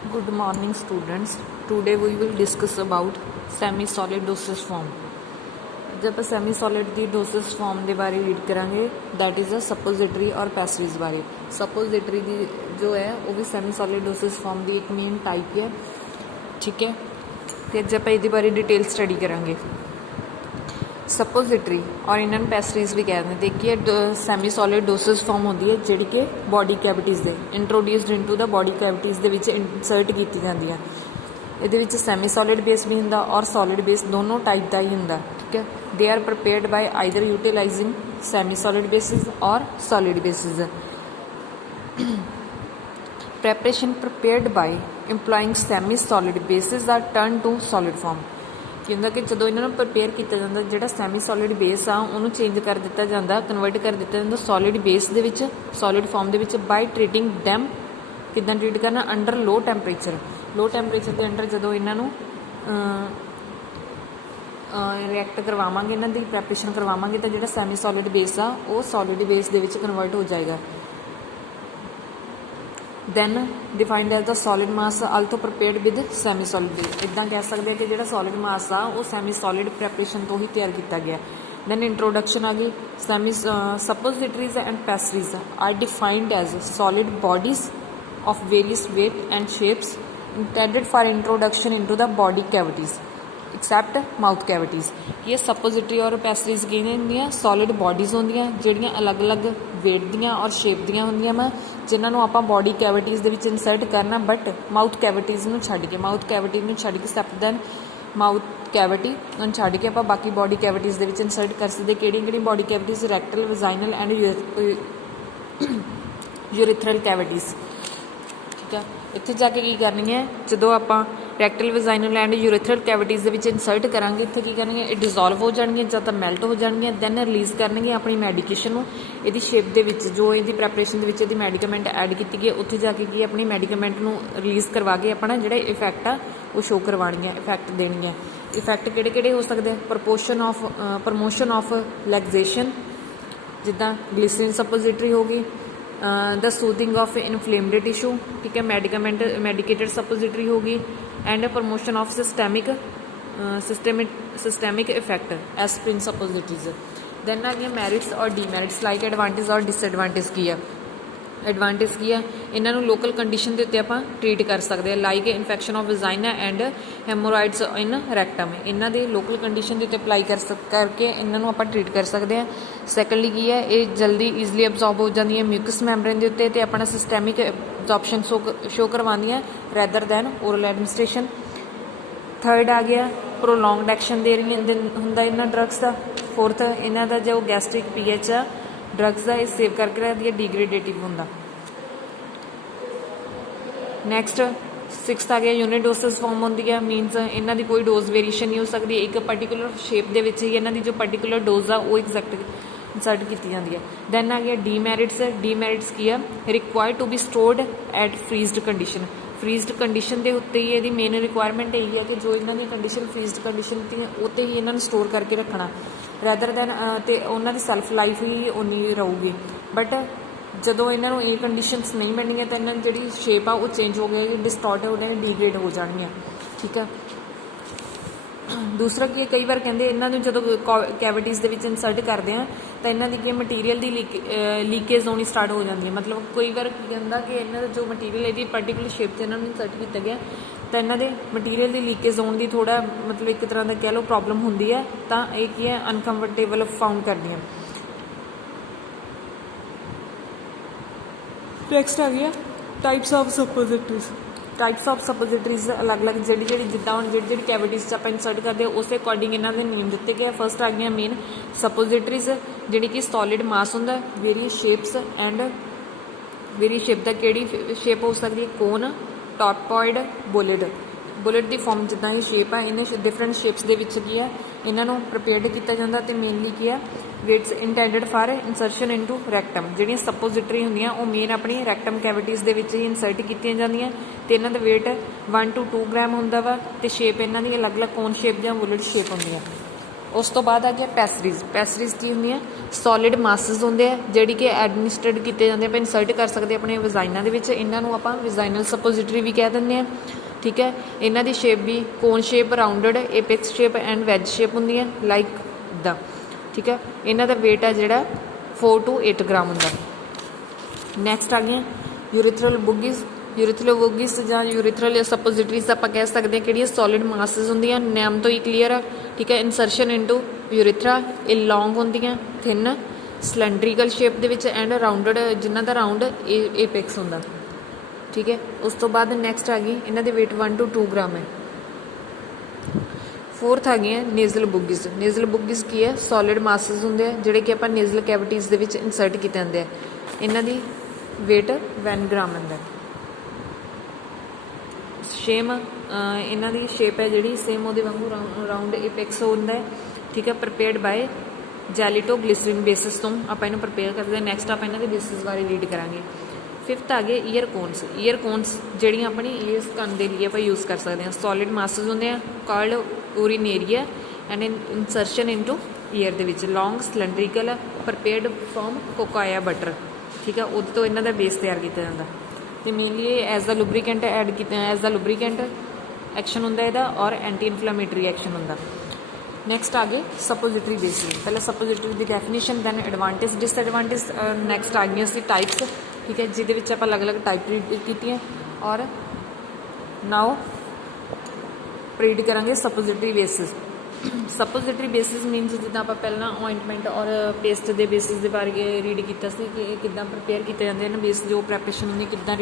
Good morning students. Today we will discuss about semi-solid dosage form. जब ਆਪਾਂ semi solid ਦੀ dosage form ਦੇ ਬਾਰੇ read ਕਰਾਂਗੇ that is a suppository और pastries ਬਾਰੇ। suppository ਦੀ ਜੋ ਹੈ ਉਹ ਵੀ semi solid dosage form ਦੀ ਇੱਕ ਮੇਨ ਟਾਈਪ ਹੈ, ਠੀਕ ਹੈ। ਤੇ ਅੱਜ ਆਪਾਂ ਇਹਦੇ ਬਾਰੇ ਡਿਟੇਲ ਸਟੱਡੀ ਕਰਾਂਗੇ। ਸਪੋਜ਼ਿਟਰੀ ਔਰ ਇਹਨਾਂ ਨੂੰ ਪੈਸਟਰੀਜ਼ ਵੀ ਕਹਿੰਦੇ। ਦੇਖੀਏ ਸੈਮੀ ਸੋਲਿਡ ਡੋਸੇਜ ਫਾਰਮ ਹੁੰਦੀ ਹੈ ਜਿਹੜੀ ਕਿ ਬੋਡੀ ਕੈਵਿਟੀਜ਼ ਦੇ ਇੰਟਰੋਡਿਊਸਡ ਇਨਟੂ ਦਾ ਬੋਡੀ ਕੈਵਿਟੀਜ਼ ਦੇ ਵਿੱਚ ਇਨਸਰਟ ਕੀਤੀ ਜਾਂਦੀ ਹੈ। ਇਹਦੇ ਵਿੱਚ ਸੈਮੀ ਸੋਲਿਡ ਬੇਸ ਵੀ ਹੁੰਦਾ ਔਰ ਸੋਲਿਡ ਬੇਸ ਦੋਨੋਂ ਟਾਈਪ ਦਾ ਹੀ ਹੁੰਦਾ, ਠੀਕ ਹੈ। They are prepared by either utilizing semi solid bases ਔਰ solid bases. preparation prepared by employing semi solid bases are turned to solid form। ਕੀ ਹੁੰਦਾ ਕਿ ਜਦੋਂ ਇਹਨਾਂ ਨੂੰ ਪ੍ਰਪੇਅਰ ਕੀਤਾ ਜਾਂਦਾ, ਜਿਹੜਾ ਸੈਮੀ ਸੋਲਿਡ ਬੇਸ ਆ ਉਹਨੂੰ ਚੇਂਜ ਕਰ ਦਿੱਤਾ ਜਾਂਦਾ, ਕਨਵਰਟ ਕਰ ਦਿੱਤਾ ਜਾਂਦਾ ਸੋਲਿਡ ਬੇਸ ਦੇ ਵਿੱਚ, ਸੋਲਿਡ ਫਾਰਮ ਦੇ ਵਿੱਚ ਬਾਈ ਟ੍ਰੀਟਿੰਗ ਡੈਮ। ਕਿੱਦਾਂ ਟ੍ਰੀਟ ਕਰਨਾ? ਅੰਡਰ ਲੋ ਟੈਂਪਰੇਚਰ। ਲੋ ਟੈਂਪਰੇਚਰ ਦੇ ਅੰਡਰ ਜਦੋਂ ਇਹਨਾਂ ਨੂੰ ਰਿਐਕਟ ਕਰਵਾਵਾਂਗੇ, ਇਹਨਾਂ ਦੀ ਪ੍ਰੈਪਰੇਸ਼ਨ ਕਰਵਾਵਾਂਗੇ ਤਾਂ ਜਿਹੜਾ ਸੈਮੀ ਸੋਲਿਡ ਬੇਸ ਆ ਉਹ ਸੋਲਿਡ ਬੇਸ ਦੇ ਵਿੱਚ ਕਨਵਰਟ ਹੋ ਜਾਏਗਾ। then defined as the solid mass also prepared with semi solid base। ਇੱਦਾਂ ਕਹਿ ਸਕਦੇ ਹਾਂ ਕਿ ਜਿਹੜਾ solid mass ਆ ਉਹ semi solid preparation ਤੋਂ ਹੀ ਤਿਆਰ ਕੀਤਾ ਗਿਆ। then introduction ਆ ਗਈ। semi suppositories and pastries are defined as solid bodies of various weight and shapes intended for introduction into the body cavities except mouth cavities। ये suppository और pastries ਕੀ ਹੁੰਦੀਆਂ? solid bodies ਹੁੰਦੀਆਂ ਜਿਹੜੀਆਂ ਅਲੱਗ-ਅਲੱਗ weight ਦੀਆਂ ਔਰ shape ਦੀਆਂ ਹੁੰਦੀਆਂ ਵਾ, ਜਿਨ੍ਹਾਂ ਨੂੰ ਆਪਾਂ ਬੋਡੀ ਕੈਵਿਟੀਜ਼ ਦੇ ਵਿੱਚ ਇਨਸਰਟ ਕਰਨਾ, ਬਟ ਮਾਊਥ ਕੈਵਿਟੀਜ਼ ਨੂੰ ਛੱਡ ਕੇ, ਮਾਊਥ ਕੈਵਿਟੀ ਨੂੰ ਛੱਡ ਕੇ, ਐਕਸੈਪਟ ਦੈਨ ਮਾਊਥ ਕੈਵਿਟੀ ਨੂੰ ਛੱਡ ਕੇ ਆਪਾਂ ਬਾਕੀ ਬੋਡੀ ਕੈਵਿਟੀਜ਼ ਦੇ ਵਿੱਚ ਇਨਸਰਟ ਕਰ ਸਕਦੇ। ਕਿਹੜੀਆਂ body cavities? Rectal, ਵਜਾਈਨਲ and ਯੂਰੀਥਰਲ cavities, ਠੀਕ ਆ। ਇੱਥੇ ਜਾ ਕੇ ਕੀ ਕਰਨੀ ਹੈ? ਜਦੋਂ ਆਪਾਂ ਰੈਕਟਲ, ਵਜਾਈਨਲ ਐਂਡ ਯੂਰੀਥਰਲ ਕੈਵਿਟੀਜ਼ ਦੇ ਵਿੱਚ ਇਨਸਰਟ ਕਰਾਂਗੇ, ਇੱਥੇ ਕੀ ਕਰਨਗੇ? ਇਹ ਡਿਜ਼ੋਲਵ ਹੋ ਜਾਣਗੀਆਂ ਜਾਂ ਤਾਂ ਮੈਲਟ ਹੋ ਜਾਣਗੀਆਂ। ਦੈਨ ਰਿਲੀਜ਼ ਕਰਨਗੇ ਆਪਣੀ ਮੈਡੀਕੇਸ਼ਨ ਨੂੰ ਇਹਦੀ ਸ਼ੇਪ ਦੇ ਵਿੱਚ, ਜੋ ਇਹਦੀ ਪ੍ਰੈਪਰੇਸ਼ਨ ਦੇ ਵਿੱਚ ਇਹਦੀ ਮੈਡੀਕਾਮੈਂਟ ਐਡ ਕੀਤੀ ਗਈ, ਉੱਥੇ ਜਾ ਕੇ ਕੀ ਆਪਣੀ ਮੈਡੀਕਾਮੈਂਟ ਨੂੰ ਰਿਲੀਜ਼ ਕਰਵਾ ਕੇ ਆਪਣਾ ਜਿਹੜਾ ਇਫੈਕਟ ਆ ਉਹ ਸ਼ੋਅ ਕਰਵਾਉਣਗੀਆਂ, ਇਫੈਕਟ ਦੇਣਗੀਆਂ। ਇਫੈਕਟ ਕਿਹੜੇ ਕਿਹੜੇ ਹੋ ਸਕਦੇ? ਪ੍ਰਮੋਸ਼ਨ ਆਫ ਲੈਗਜ਼ੇਸ਼ਨ, ਜਿੱਦਾਂ ਗਲਿਸਰੀਨ ਸਪੋਜ਼ਿਟਰੀ ਹੋ ਗਈ। ਦ ਸੂਦਿੰਗ ਆਫ ਇਨਫਲੇਮਡ ਟਿਸ਼ੂ, ਠੀਕ ਹੈ। ਮੈਡੀਕੇਟਡ ਸਪੋਜ਼ਿਟਰੀ ਹੋ ਗਈ। And promotion of systemic effect aspirin suppositories. Then ਆ ਗਈਆਂ ਮੈਰਿਟਸ ਔਰ ਡੀਮੈਰਿਟਸ, ਲਾਈਕ ਐਡਵਾਂਟੇਜ ਔਰ ਡਿਸਐਡਵਾਂਟੇਜ। ਕੀ ਆ ਐਡਵਾਂਟੇਜ? ਕੀ ਆ? ਇਹਨਾਂ ਨੂੰ ਲੋਕਲ ਕੰਡੀਸ਼ਨ ਦੇ ਉੱਤੇ ਆਪਾਂ ਟਰੀਟ ਕਰ ਸਕਦੇ ਹਾਂ, like infection of ਵਜਾਈਨਾ and ਹੈਮੋਰਾਇਡਸ in rectum. ਇਹਨਾਂ ਦੇ ਲੋਕਲ ਕੰਡੀਸ਼ਨ ਦੇ ਉੱਤੇ ਅਪਲਾਈ ਕਰਕੇ ਇਹਨਾਂ ਨੂੰ ਆਪਾਂ ਟਰੀਟ ਕਰ ਸਕਦੇ ਹਾਂ। ਸੈਕੰਡਲੀ ਕੀ ਹੈ? ਇਹ ਜਲਦੀ ਈਜ਼ਲੀ ਅਬਜ਼ੌਰਬ ਹੋ ਜਾਂਦੀਆਂ ਮਿਊਕਸ ਮੈਂਬਰੇਨ ਦੇ ਉੱਤੇ ਅਤੇ ਆਪਣਾ ਸਿਸਟੈਮਿਕ ਅਬਜ਼ੌਰਪਸ਼ਨ ਸ਼ੋ ਕਰਵਾਉਂਦੀਆਂ rather than oral administration. Third ਆ ਗਿਆ ਪ੍ਰੋਲੋਂਗਡ ਐਕਸ਼ਨ ਦੇ ਰਹੀਆਂ ਹੁੰਦਾ ਇਹਨਾਂ ਡਰੱਗਸ ਦਾ। ਫੋਰਥ, ਇਹਨਾਂ ਦਾ ਜੋ ਗੈਸਟ੍ਰਿਕ ਪੀਐਚ ਆ ਡਰੱਗਸ ਦਾ, ਇਹ ਸੇਵ ਕਰਕੇ ਰੱਖਦੀ ਹੈ, ਡੀਗ੍ਰੇਡੇਟਿਵ ਹੁੰਦਾ। ਨੈਕਸਟ ਸਿਕਸਥ ਆ ਗਿਆ ਯੂਨਿਟ ਡੋਸੇਜ ਫਾਰਮ ਹੁੰਦੀ ਹੈ, ਮੀਨਸ ਇਹਨਾਂ ਦੀ ਕੋਈ ਡੋਜ਼ ਵੇਰੀਏਸ਼ਨ ਨਹੀਂ ਹੋ ਸਕਦੀ, ਇੱਕ ਪਰਟੀਕੂਲਰ ਸ਼ੇਪ ਦੇ ਵਿੱਚ ਹੀ ਇਹਨਾਂ ਦੀ ਜੋ ਪਰਟੀਕੂਲਰ ਡੋਜ਼ ਆ ਉਹ ਐਗਜ਼ੈਕਟ ਇਨਸਰਟ ਕੀਤੀ ਜਾਂਦੀ ਹੈ। ਦੈਨ ਆ ਗਿਆ ਡੀਮੈਰਿਟਸ। ਡੀਮੈਰਿਟਸ ਕੀ ਆ? Required to be stored at frozen condition. Frozen condition ਦੇ ਉੱਤੇ ਹੀ ਇਹਦੀ ਮੇਨ ਰਿਕੁਆਇਰਮੈਂਟ ਇਹੀ ਹੈ ਕਿ ਜੋ ਇਹਨਾਂ ਦੀ ਕੰਡੀਸ਼ਨ ਫਰੀਜ਼ਡ ਕੰਡੀਸ਼ਨ ਤੇ ਉੱਤੇ ਹੀ ਇਹਨਾਂ ਨੂੰ ਸਟੋਰ ਕਰਕੇ ਰੱਖਣਾ ਰੈਦਰ ਦੈਨ, ਅਤੇ ਉਹਨਾਂ ਦੀ ਸੈਲਫ ਲਾਈਫ ਹੀ ਉਨੀ ਰਹੂਗੀ। ਬਟ ਜਦੋਂ ਇਹਨਾਂ ਨੂੰ ਇਹ ਕੰਡੀਸ਼ਨਸ ਨਹੀਂ ਬਣਨੀਆਂ ਤਾਂ ਇਹਨਾਂ ਦੀ ਜਿਹੜੀ ਸ਼ੇਪ ਆ ਉਹ ਚੇਂਜ ਹੋ ਗਈ, ਡਿਸਟੋਰਟ ਹੋ ਜਾਣੀ, ਡੀਗ੍ਰੇਡ ਹੋ ਜਾਣਗੀਆਂ, ਠੀਕ ਆ। ਦੂਸਰਾ ਕੀ, ਕਈ ਵਾਰ ਕਹਿੰਦੇ ਇਹਨਾਂ ਨੂੰ ਜਦੋਂ ਕੈਵਿਟੀਜ਼ ਦੇ ਵਿੱਚ ਇਨਸਰਟ ਕਰਦੇ ਆ ਤਾਂ ਇਹਨਾਂ ਦੀ ਕੀ ਮਟੀਰੀਅਲ ਦੀ ਲੀਕੇਜ ਹੋਣੀ ਸਟਾਰਟ ਹੋ ਜਾਂਦੀ ਹੈ। ਮਤਲਬ ਕਈ ਵਾਰ ਕੀ ਹੁੰਦਾ ਕਿ ਇਹਨਾਂ ਦਾ ਜੋ ਮਟੀਰੀਅਲ ਇਹਦੀ ਪਰਟੀਕੂਲਰ ਸ਼ੇਪ 'ਚ ਇਹਨਾਂ ਨੂੰ ਇਨਸਰਟ ਕੀਤਾ ਗਿਆ ਤਾਂ ਇਹਨਾਂ ਦੇ ਮਟੀਰੀਅਲ ਦੀ ਲੀਕੇਜ ਹੋਣ ਦੀ ਥੋੜ੍ਹਾ ਮਤਲਬ ਇੱਕ ਤਰ੍ਹਾਂ ਦਾ ਕਹਿ ਲਓ ਪ੍ਰੋਬਲਮ ਹੁੰਦੀ ਹੈ, ਤਾਂ ਇਹ ਕੀ ਹੈ ਅਨਕੰਫਰਟੇਬਲ ਫਾਊਂਡ ਕਰਦੀਆਂ। ਨੈਕਸਟ ਆ ਗਿਆ ਟਾਈਪਸ ਆਫ ਸਪੋਜ਼ਿਟਰੀਜ਼। ਟਾਈਪਸ ਆਫ ਸਪੋਜ਼ਿਟਰੀਜ਼ ਅਲੱਗ-ਅਲੱਗ ਜਿੱਦਾਂ ਹੁਣ ਜਿਹੜੀ ਕੈਵਿਟੀਜ਼ 'ਚ ਆਪਾਂ ਇਨਸਰਟ ਕਰਦੇ ਹਾਂ ਉਸੇ ਅਕੋਰਡਿੰਗ ਇਹਨਾਂ ਦੇ ਨੇਮ ਦਿੱਤੇ ਗਏ। ਫਸਟ ਆ ਗਈਆਂ ਮੇਨ ਸਪੋਜ਼ਿਟਰੀਜ਼ ਜਿਹੜੀ ਕਿ ਸੋਲਿਡ ਮਾਸ ਹੁੰਦਾ, various shapes and various shape ਦਾ ਕਿਹੜੀ ਸ਼ੇਪ ਹੋ ਸਕਦੀ ਹੈ? Cone, torpedo, bullet. ਬੁਲੇਟ ਦੀ ਫਾਰਮ ਜਿੱਦਾਂ ਇਹ ਸ਼ੇਪ ਆ, ਇਹਨੇ ਡਿਫਰੈਂਟ ਸ਼ੇਪਸ ਦੇ ਵਿੱਚ ਕੀ ਹੈ ਇਹਨਾਂ ਨੂੰ ਪ੍ਰੀਪੇਅਰਡ ਕੀਤਾ ਜਾਂਦਾ ਅਤੇ ਮੇਨਲੀ ਕੀ ਆ ਵੇਟਸ ਇੰਟੈਂਡਡ ਫਾਰ ਇਨਸਰਸ਼ਨ ਇਨਟੂ ਰੈਕਟਮ। ਜਿਹੜੀਆਂ ਸਪੋਜ਼ਿਟਰੀ ਹੁੰਦੀਆਂ ਉਹ ਮੇਨ ਆਪਣੀ ਰੈਕਟਮ ਕੈਵਿਟੀਜ਼ ਦੇ ਵਿੱਚ ਹੀ ਇਨਸਰਟ ਕੀਤੀਆਂ ਜਾਂਦੀਆਂ ਅਤੇ ਇਹਨਾਂ ਦਾ ਵੇਟ 1 to 2 ਗ੍ਰਾਮ ਹੁੰਦਾ ਵਾ ਅਤੇ ਸ਼ੇਪ ਇਹਨਾਂ ਦੀ ਅਲੱਗ-ਅਲੱਗ ਕੋਨ ਸ਼ੇਪ ਜਾਂ ਬੁਲੇਟ ਸ਼ੇਪ ਹੁੰਦੀਆਂ। ਉਸ ਤੋਂ ਬਾਅਦ ਆ ਗਿਆ ਪੈਸਰੀਜ਼। ਪੈਸਰੀਜ਼ ਕੀ ਹੁੰਦੀਆਂ? ਸੋਲਿਡ ਮਾਸਸ ਹੁੰਦੇ ਆ ਜਿਹੜੀ ਕਿ ਐਡਮਿਨਿਸਟਰਡ ਕੀਤੇ ਜਾਂਦੇ ਆਪਾਂ ਇਨਸਰਟ ਕਰ ਸਕਦੇ ਆਪਣੇ ਵਜਾਈਨਾ ਦੇ ਵਿੱਚ। ਇਹਨਾਂ ਨੂੰ ਆਪਾਂ ਵਜਾਈਨਲ ਸਪੋਜ਼ਿਟਰੀ ਵੀ ਕਹਿ ਦਿੰਦੇ ਆ, ਠੀਕ ਹੈ। ਇਹਨਾਂ ਦੀ ਸ਼ੇਪ ਵੀ cone shape, rounded, apex shape and wedge shape ਹੁੰਦੀ ਹੈ ਲਾਈਕ ਦਾ, ਠੀਕ ਹੈ। ਇਹਨਾਂ ਦਾ weight ਆ ਜਿਹੜਾ 4 to 8 ਗ੍ਰਾਮ ਹੁੰਦਾ। ਨੈਕਸਟ ਆ ਗਈਆਂ ਯੂਰੀਥਰਲ ਬੁਗੀਜ਼। ਯੂਰੀਥਰਲ ਬੁਗੀਜ਼ ਜਾਂ ਯੂਰੀਥਰਲ ਸਪੋਜ਼ਿਟਰੀਜ਼ ਆਪਾਂ ਕਹਿ ਸਕਦੇ ਹਾਂ ਕਿਹੜੀਆਂ ਸੋਲਿਡ ਮਾਸਸ ਹੁੰਦੀਆਂ, ਨਾਮ ਤੋਂ ਹੀ ਕਲੀਅਰ ਆ, ਠੀਕ ਹੈ। ਇਨਸਰਸ਼ਨ ਇਨਟੂ ਯੂਰੀਥਰਾ, ਇਹ ਲੌਂਗ ਹੁੰਦੀਆਂ, ਥਿਨ, ਸਲੈਂਡਰੀਕਲ ਸ਼ੇਪ ਦੇ ਵਿੱਚ ਐਂਡ ਰਾਊਂਡਡ, ਜਿਨ੍ਹਾਂ ਦਾ ਰਾਊਂਡ ਏਪੈਕਸ ਹੁੰਦਾ, ਠੀਕ ਹੈ। ਉਸ ਤੋਂ ਬਾਅਦ ਨੈਕਸਟ ਆ ਗਈ ਇਹਨਾਂ ਦੇ weight 1 to 2 ਗ੍ਰਾਮ ਹੈ। ਫੋਰਥ ਆ ਗਈਆਂ ਨੇਜ਼ਲ ਬੁਗੀਜ਼। ਨੇਜ਼ਲ ਬੁਗੀਜ਼ ਕੀ ਹੈ? ਸੋਲਿਡ ਮਾਸਸ ਹੁੰਦੇ ਆ ਜਿਹੜੇ ਕਿ ਆਪਾਂ ਨੇਜ਼ਲ ਕੈਵਿਟੀਜ਼ ਦੇ ਵਿੱਚ ਇਨਸਰਟ ਕੀਤੇ ਜਾਂਦੇ ਆ। ਇਹਨਾਂ ਦੀ weight 1 ਗ੍ਰਾਮ ਹੁੰਦਾ। ਸੇਮ ਇਹਨਾਂ ਦੀ ਸ਼ੇਪ ਹੈ ਜਿਹੜੀ ਸੇਮ ਉਹਦੇ ਵਾਂਗੂ ਰਾਊਂਡ ਏਪੈਕਸ ਹੁੰਦਾ ਹੈ, ਠੀਕ ਹੈ। ਪ੍ਰਪੇਅਰਡ ਬਾਏ ਜੈਲੀਟੋ ਗਲਿਸਰੀਨ ਬੇਸਿਸ ਤੋਂ ਆਪਾਂ ਇਹਨੂੰ ਪ੍ਰਪੇਅਰ ਕਰਦੇ ਹਾਂ। ਨੈਕਸਟ ਆਪਾਂ ਇਹਨਾਂ ਦੇ ਬੇਸਿਸ ਬਾਰੇ ਰੀਡ ਕਰਾਂਗੇ। ਫਿਫਥ ਆ ਗਏ ਈਅਰ ਕੋਨਸ। ਈਅਰ ਕੋਨਸ ਜਿਹੜੀਆਂ ਆਪਣੀ ਈਅਰਸ ਕੰਨ ਦੇ ਲਈ ਆਪਾਂ ਯੂਜ਼ ਕਰ ਸਕਦੇ ਹਾਂ। ਸੋਲਿਡ ਮਾਸਸ ਹੁੰਦੇ ਆ ਕਾਲਡ ਓਰੀਨੇਰੀਆ ਐਂਡ ਇਨਸਰਸ਼ਨ ਇਨਟੂ ਈਅਰ ਦੇ ਵਿੱਚ। ਲੌਂਗ ਸਲੈਂਡਰੀਕਲ, ਪ੍ਰਪੇਅਰਡ ਫਰੋਮ ਕੋਕਾਇਆ ਬਟਰ, ਠੀਕ ਹੈ। ਉਹਦੇ ਤੋਂ ਇਹਨਾਂ ਦਾ ਬੇਸ ਤਿਆਰ ਕੀਤਾ ਜਾਂਦਾ ਅਤੇ ਮੇਨਲੀ ਇਹ ਐਜ਼ ਦਾ ਲੁਬਰੀਕੈਂਟ ਐਡ ਕੀਤਾ, ਐਜ਼ ਦਾ ਲੁਬਰੀਕੈਂਟ ਐਕਸ਼ਨ ਹੁੰਦਾ ਇਹਦਾ ਔਰ ਐਂਟੀ ਇਨਫਲਾਮੇਟਰੀ ਐਕਸ਼ਨ ਹੁੰਦਾ। ਨੈਕਸਟ ਆ ਗਏ ਸਪੋਜ਼ਿਟਰੀ ਬੇਸਿਸ। ਪਹਿਲਾਂ ਸਪੋਜ਼ਿਟਰੀ ਦੀ definition, then advantage, disadvantage, next ਆ ਗਈਆਂ ਸੀ ਟਾਈਪਸ, ਠੀਕ ਹੈ, ਜਿਹਦੇ ਵਿੱਚ ਆਪਾਂ ਅਲੱਗ ਅਲੱਗ ਟਾਈਪ ਰੀਡ ਕੀਤੀਆਂ। ਔਰ ਨਾਓ ਰੀਡ ਕਰਾਂਗੇ ਸਪੋਜ਼ਿਟਰੀ ਬੇਸਿਸ। ਸਪੋਜ਼ਿਟਰੀ ਬੇਸਿਸ ਮੀਨਸ ਜਿੱਦਾਂ ਆਪਾਂ ਪਹਿਲਾਂ ਓਇੰਟਮੈਂਟ ਔਰ ਪੇਸਟ ਦੇ ਬੇਸਿਸ ਦੇ ਬਾਰੇ ਰੀਡ ਕੀਤਾ ਸੀ ਕਿ ਇਹ ਕਿੱਦਾਂ ਪ੍ਰਪੇਅਰ ਕੀਤੇ ਜਾਂਦੇ ਹਨ, ਬੇਸ ਜੋ ਪ੍ਰੈਪਰੇਸ਼ਨ ਹੁੰਦੀ ਕਿੱਦਾਂ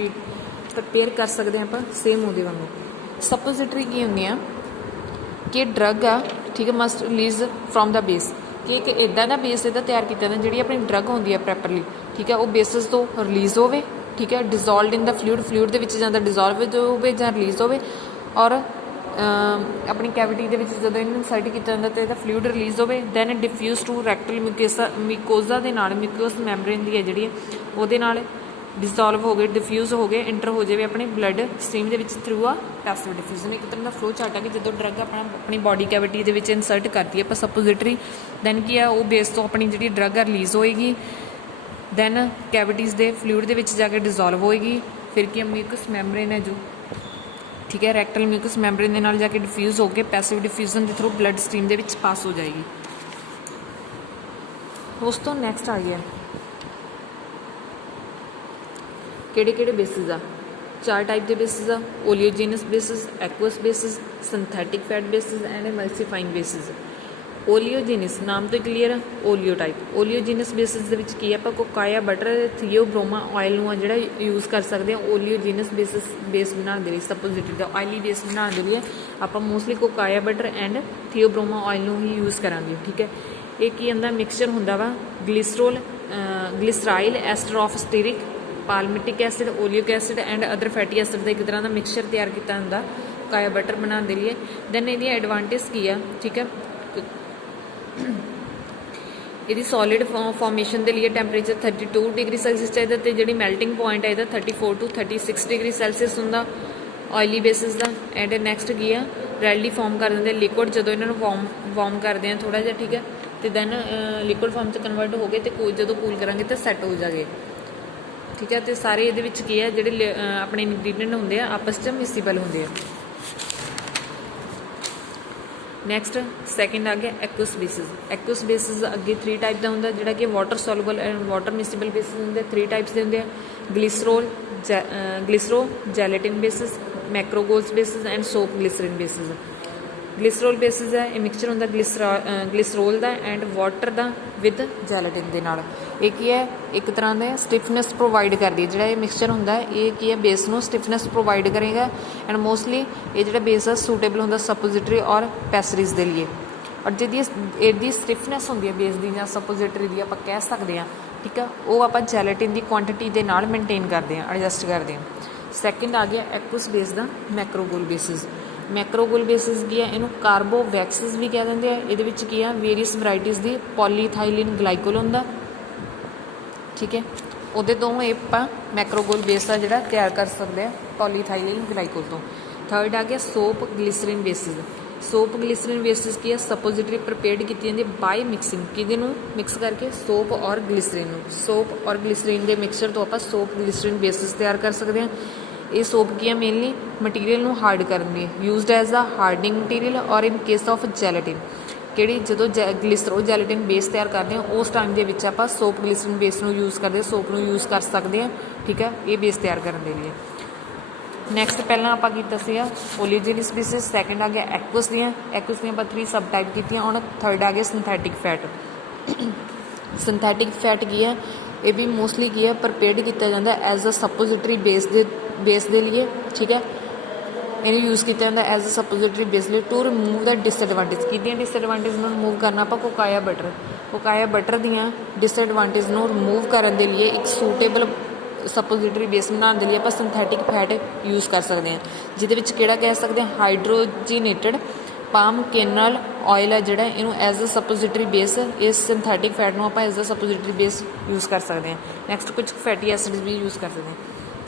ਪ੍ਰਪੇਅਰ ਕਰ ਸਕਦੇ ਹਾਂ ਆਪਾਂ, ਸੇਮ ਉਹਦੇ ਵਾਂਗੂ। ਸਪੋਜ਼ਿਟਰੀ ਕੀ ਹੁੰਦੀਆਂ ਕਿ ਡਰੱਗ ਆ, ਠੀਕ ਹੈ, must release from the base, ਕਿ ਇੱਕ ਇੱਦਾਂ ਦਾ ਬੇਸ ਇਹਦਾ ਤਿਆਰ ਕੀਤਾ ਜਾਂਦਾ ਜਿਹੜੀ ਆਪਣੀ ਡਰੱਗ ਹੁੰਦੀ ਹੈ ਪ੍ਰੈਪਰਲੀ, ਠੀਕ ਹੈ, ਉਹ ਬੇਸਿਸ ਤੋਂ ਰਿਲੀਜ਼ ਹੋਵੇ, ਠੀਕ ਹੈ। ਡਿਜ਼ੋਲਵਡ ਇਨ ਦਾ ਫਲੂਇਡ ਦੇ ਵਿੱਚ ਜਾਂਦਾ ਡਿਜ਼ੋਲਵ ਹੋਵੇ ਜਾਂ ਰਿਲੀਜ਼ ਹੋਵੇ। ਔਰ ਆਪਣੀ ਕੈਵਿਟੀ ਦੇ ਵਿੱਚ ਜਦੋਂ ਇਹਨੂੰ ਇਨਸਰਟ ਕੀਤਾ ਜਾਂਦਾ ਤਾਂ ਇਹਦਾ ਫਲੂਇਡ ਰਿਲੀਜ਼ ਹੋਵੇ। ਦੈਨ ਡਿਫਿਊਜ਼ ਟੂ ਰੈਕਟਲ ਮਿਕੋਜ਼ਾ ਦੇ ਨਾਲ, ਮਿਕੋਸ ਮੈਮਬ੍ਰੇਨ ਦੀ ਹੈ ਜਿਹੜੀ ਹੈ ਉਹਦੇ ਨਾਲ ਡਿਜ਼ੋਲਵ ਹੋ ਗਏ, ਡਿਫਿਊਜ਼ ਹੋ ਗਏ, ਇੰਟਰ ਹੋ ਜਾਵੇ ਆਪਣੇ ਬਲੱਡ ਸਟਰੀਮ ਦੇ ਵਿੱਚ ਥਰੂ ਆ ਪੈਸਿਵ ਡਿਫਿਊਜ਼ਨ। ਇੱਕ ਤਰ੍ਹਾਂ ਦਾ ਫਲੋ ਚਾਰਟ ਹੈ ਕਿ ਜਦੋਂ ਡਰੱਗ ਆਪਣੀ ਬਾਡੀ ਕੈਵਿਟੀ ਦੇ ਵਿੱਚ ਇਨਸਰਟ ਕਰਦੀ ਹੈ ਆਪਾਂ ਸਪੋਜ਼ਿਟਰੀ, ਦੈਨ ਕੀ ਆ ਉਹ ਬੇਸ ਤੋਂ ਆਪਣੀ ਜਿਹੜੀ ਡਰੱਗ ਆ ਰਿਲੀਜ਼ ਹੋਏਗੀ, ਦੈਨ ਕੈਵਿਟੀਜ਼ ਦੇ ਫਲੂਇਡ ਦੇ ਵਿੱਚ ਜਾ ਕੇ ਡਿਜ਼ੋਲਵ ਹੋਏਗੀ। ਫਿਰ ਕੀ ਮਿਊਕਸ ਮੈਮਬ੍ਰੇਨ ਹੈ ਜੋ, ਠੀਕ ਹੈ, ਰੈਕਟਲ ਮਿਊਕਸ ਮੈਮਬ੍ਰੇਨ ਦੇ ਨਾਲ ਜਾ ਕੇ ਡਿਫਿਊਜ਼ ਹੋ ਕੇ ਪੈਸਿਵ ਡਿਫਿਊਜ਼ਨ ਦੇ ਥਰੂ ਬਲੱਡ ਸਟਰੀਮ ਦੇ ਵਿੱਚ ਪਾਸ ਹੋ ਜਾਏਗੀ। ਉਸ ਤੋਂ ਨੈਕਸਟ ਆ ਗਿਆ ਕਿਹੜੇ ਕਿਹੜੇ ਬੇਸਿਸ ਆ? 4 ਟਾਈਪ ਦੇ ਬੇਸਿਸ ਆ, oleaginous bases, aqueous bases, synthetic fat bases and emulsifying bases. Oleaginous ਨਾਮ ਤੋਂ ਕਲੀਅਰ ਆ, ਓਲੀਓ ਟਾਈਪ। ਓਲੀਓਜੀਨਸ ਬੇਸਿਸ ਦੇ ਵਿੱਚ ਕੀ ਆਪਾਂ ਕੋਕਾਇਆ ਬਟਰ, ਥੀਓਬ੍ਰੋਮਾ ਆਇਲ ਨੂੰ ਆ ਜਿਹੜਾ ਯੂਜ਼ ਕਰ ਸਕਦੇ ਹਾਂ ਓਲੀਓਜੀਨਸ ਬੇਸ ਬਣਾਉਣ ਦੇ ਲਈ। ਸਪੋਜ਼ਿਟਰੀ ਦਾ ਆਇਲੀ ਬੇਸ ਬਣਾਉਣ ਦੇ ਲਈ ਆਪਾਂ ਮੋਸਟਲੀ ਕੋਕਾਇਆ ਬਟਰ ਐਂਡ ਥੀਓਬ੍ਰੋਮਾ ਆਇਲ ਨੂੰ ਹੀ ਯੂਜ਼ ਕਰਾਂਗੇ, ਠੀਕ ਹੈ। ਇਹ ਕੀ ਹੁੰਦਾ? ਮਿਕਸਚਰ ਹੁੰਦਾ ਵਾ glyceryl ester of stearic, palmitic acid, oleic acid and other fatty acid ਦਾ ਇੱਕ ਤਰ੍ਹਾਂ ਦਾ ਮਿਕਸਚਰ ਤਿਆਰ ਕੀਤਾ ਹੁੰਦਾ ਕਾਇਆ ਬਟਰ ਬਣਾਉਣ ਦੇ ਲਈ। ਦੈਨ ਇਹਦੀਆਂ ਐਡਵਾਂਟੇਜ ਕੀ ਆ, ਠੀਕ ਹੈ। ਇਹਦੀ ਸੋਲਿਡ ਫਾਰਮੇਸ਼ਨ ਦੇ ਲਈ ਟੈਂਪਰੇਚਰ 32 ਡਿਗਰੀ ਸੈਲਸੀਅਸ ਚਾਹੀਦਾ ਅਤੇ ਜਿਹੜੀ ਮੈਲਟਿੰਗ ਪੁਆਇੰਟ ਹੈ ਇਹਦਾ 34 to 36 ਡਿਗਰੀ ਸੈਲਸੀਅਸ ਹੁੰਦਾ ਆਇਲੀ ਬੇਸਿਸ ਦਾ। ਐਂਡ ਨੈਕਸਟ ਕੀ ਆ? ਰੈਡਲੀ ਫਾਰਮ ਕਰ ਦਿੰਦੇ ਲਿਕੁਇਡ ਜਦੋਂ ਇਹਨਾਂ ਨੂੰ ਵਾਰਮ ਕਰਦੇ ਆ ਥੋੜ੍ਹਾ ਜਿਹਾ, ਠੀਕ ਹੈ, ਅਤੇ ਦੈਨ ਲਿਕੁਇਡ ਫਾਰਮ 'ਚ ਕਨਵਰਟ ਹੋ ਗਏ ਅਤੇ ਜਦੋਂ ਕੂਲ ਕਰਾਂਗੇ ਤਾਂ ਸੈੱਟ ਹੋ ਜਾਗੇ, ਠੀਕ ਹੈ। ਅਤੇ ਸਾਰੇ ਇਹਦੇ ਵਿੱਚ ਕੀ ਆ ਜਿਹੜੇ ਆਪਣੇ ਇੰਗਰੀਡੀਐਂਟ ਹੁੰਦੇ ਆ ਆਪਸ 'ਚ ਮਿਸੀਬਲ ਹੁੰਦੇ ਆ। ਨੈਕਸਟ ਸੈਕਿੰਡ ਆ ਗਿਆ ਐਕੁਅਸ ਬੇਸਿਸ। ਐਕੁਅਸ ਬੇਸਿਸ ਅੱਗੇ 3 ਟਾਈਪ ਦਾ ਹੁੰਦਾ ਜਿਹੜਾ ਕਿ water soluble and water miscible bases ਹੁੰਦੇ। 3 ਟਾਈਪਸ ਦੇ ਹੁੰਦੇ ਆ, glycero gelatin bases, macrogols bases and soap glycerin bases. Glycerol bases ਹੈ, ਇਹ ਮਿਕਸਚਰ ਹੁੰਦਾ ਗਲਿਸਰੋਲ ਦਾ ਐਂਡ ਵਾਟਰ ਦਾ ਵਿਦ ਜੈਲੇਟਿਨ ਦੇ ਨਾਲ। ਇਹ ਕੀ ਹੈ? ਇੱਕ ਤਰ੍ਹਾਂ ਦੇ ਸਟਿਫਨੈਸ ਪ੍ਰੋਵਾਈਡ ਕਰਦੀ ਹੈ। ਜਿਹੜਾ ਇਹ ਮਿਕਸਚਰ ਹੁੰਦਾ ਇਹ ਕੀ ਹੈ? ਬੇਸ ਨੂੰ ਸਟਿਫਨੈਸ ਪ੍ਰੋਵਾਈਡ ਕਰੇਗਾ ਐਂਡ ਮੋਸਟਲੀ ਇਹ ਜਿਹੜਾ ਬੇਸ ਆ ਸੂਟੇਬਲ ਹੁੰਦਾ ਸਪੋਜ਼ਿਟਰੀ ਔਰ ਪੈਸਰੀਜ਼ ਦੇ ਲਈ। ਔਰ ਜਿਹਦੀ ਇਹਦੀ ਸਟਿਫਨੈਸ ਹੁੰਦੀ ਹੈ ਬੇਸ ਦੀ ਜਾਂ ਸਪੋਜ਼ਿਟਰੀ ਦੀ ਆਪਾਂ ਕਹਿ ਸਕਦੇ ਹਾਂ, ਠੀਕ ਆ, ਉਹ ਆਪਾਂ ਜੈਲੇਟਿਨ ਦੀ ਕੁਆਂਟਿਟੀ ਦੇ ਨਾਲ ਮੇਨਟੇਨ ਕਰਦੇ ਹਾਂ, ਐਡਜਸਟ ਕਰਦੇ ਹਾਂ। ਸੈਕਿੰਡ ਆ ਗਿਆ ਐਕੁਅਸ ਬੇਸ ਦਾ ਮੈਕਰੋਗੋਲ ਬੇਸਿਸ। ਮੈਕਰੋਗੋਲ ਬੇਸਿਸ ਕੀ ਹੈ? ਇਹਨੂੰ ਕਾਰਬੋਵੈਕਸਿਸ ਵੀ ਕਹਿ ਦਿੰਦੇ ਆ। ਇਹਦੇ ਵਿੱਚ ਕੀ ਆ? ਵੇਰੀਅਸ ਵਰਾਇਟੀਜ਼ ਦੀ ਪੋਲੀਥਾਈਲਿਨ ਗਲਾਈਕੋਲ ਹੁੰਦਾ, ਠੀਕ ਹੈ, ਉਹਦੇ ਤੋਂ ਇਹ ਆਪਾਂ ਮੈਕਰੋਗੋਲ ਬੇਸ ਦਾ ਜਿਹੜਾ ਤਿਆਰ ਕਰ ਸਕਦੇ ਆ ਪੋਲੀਥਾਈਲਿਨ ਗਲਾਈਕੋਲ ਤੋਂ। ਥਰਡ ਆ ਗਿਆ soap glycerin bases. Soap glycerin bases की है सपोजिटरी प्रिपेयर्ड की जाती है बाय मिक्सिंग किहदे नूं मिक्स करके सोप और ग्लिसरीन नूं सोप और ग्लिसरीन के मिक्सचर तो आप सोप ग्लिसरीन बेसिस तैयार कर सकते हैं। ये सोप की है मेनली मटीरियल नूं हार्ड करने लिए used as a hardening material और इन केस ऑफ जैलेटिन कि जो ग्लिसरो जैलेटिन बेस तैयार करते हैं उस टाइम के आप सोप ग्लिसरीन बेस नूं यूज़ करते सोप नूं यूज़ कर सकते हैं। ठीक है, ये बेस तैयार करने के लिए। नैक्सट पहला आप दसिया ओलीजिनस बेसिस सैकेंड आ गया एक्वस दी 3 सब टाइप की हूँ थर्ड आ गया सिंथैटिक फैट। सिंथैटिक फैट की है ये भी मोस्टली की है प्रिपेयर्ड किया जाता है एज अ सपोजिटरी बेस के लिए। ठीक है, इन्हें यूज़ किया जाता है एज अ सपोजिटरी बेस लिए टू रिमूव द डिसएडवांटेज कि डिसएडवांटेज रिमूव करना आप कोकाया बटर दियाँ डिसएडवांटेज रिमूव करने के लिए एक सूटेबल सपोजिटरी बेस बनाने के लिए आप सिंथैटिक फैट यूज़ कर सकते हैं जिद कह सकते हैं हाइड्रोजीनेटेड पाम केनल ऑयल है जोड़ा इनू एज अ सपोजिटरी बेस इस सिंथैटिक फैट आप as a suppository base use कर सकते हैं। नैक्सट कुछ फैटी एसिड्स भी यूज़ कर सकते हैं।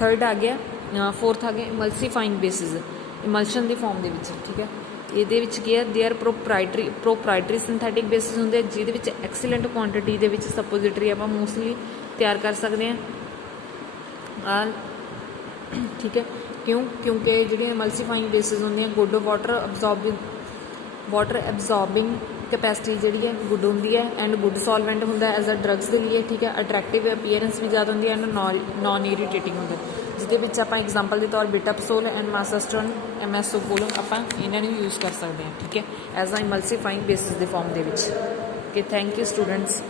थर्ड आ गया फोर्थ आ गया इमल्सीफाइंग बेसिस इमल्शन की फॉर्म के। ठीक है, ये की है they are proprietary synthetic bases होंगे जिद एक्सीलेंट क्वांटिटी के सपोजिटरी आप मोस्टली तैयार कर सकते हैं। ठीक है, क्योंकि जी इमल्सीफाइंग बेसिस होंगे गुड वाटर एब्जॉर्बिंग कैपेसिटी जी है गुड होंगी है एंड गुड सॉल्वेंट होंगे एज अ ड्रग्स के लिए। ठीक है, अट्रैक्टिव अपीयरेंस भी ज़्यादा होंगी एंड नॉन इरीटेटिंग होंगे जिद आप एग्जाम्पल के तौर बिटापसोल एंड मासास्टोन एमएसोपोल आप इन्होंने यूज़ कर सकते हैं। ठीक है, एज अ इमल्सीफाइंग बेसिस के फॉर्म के। Okay, thank you students.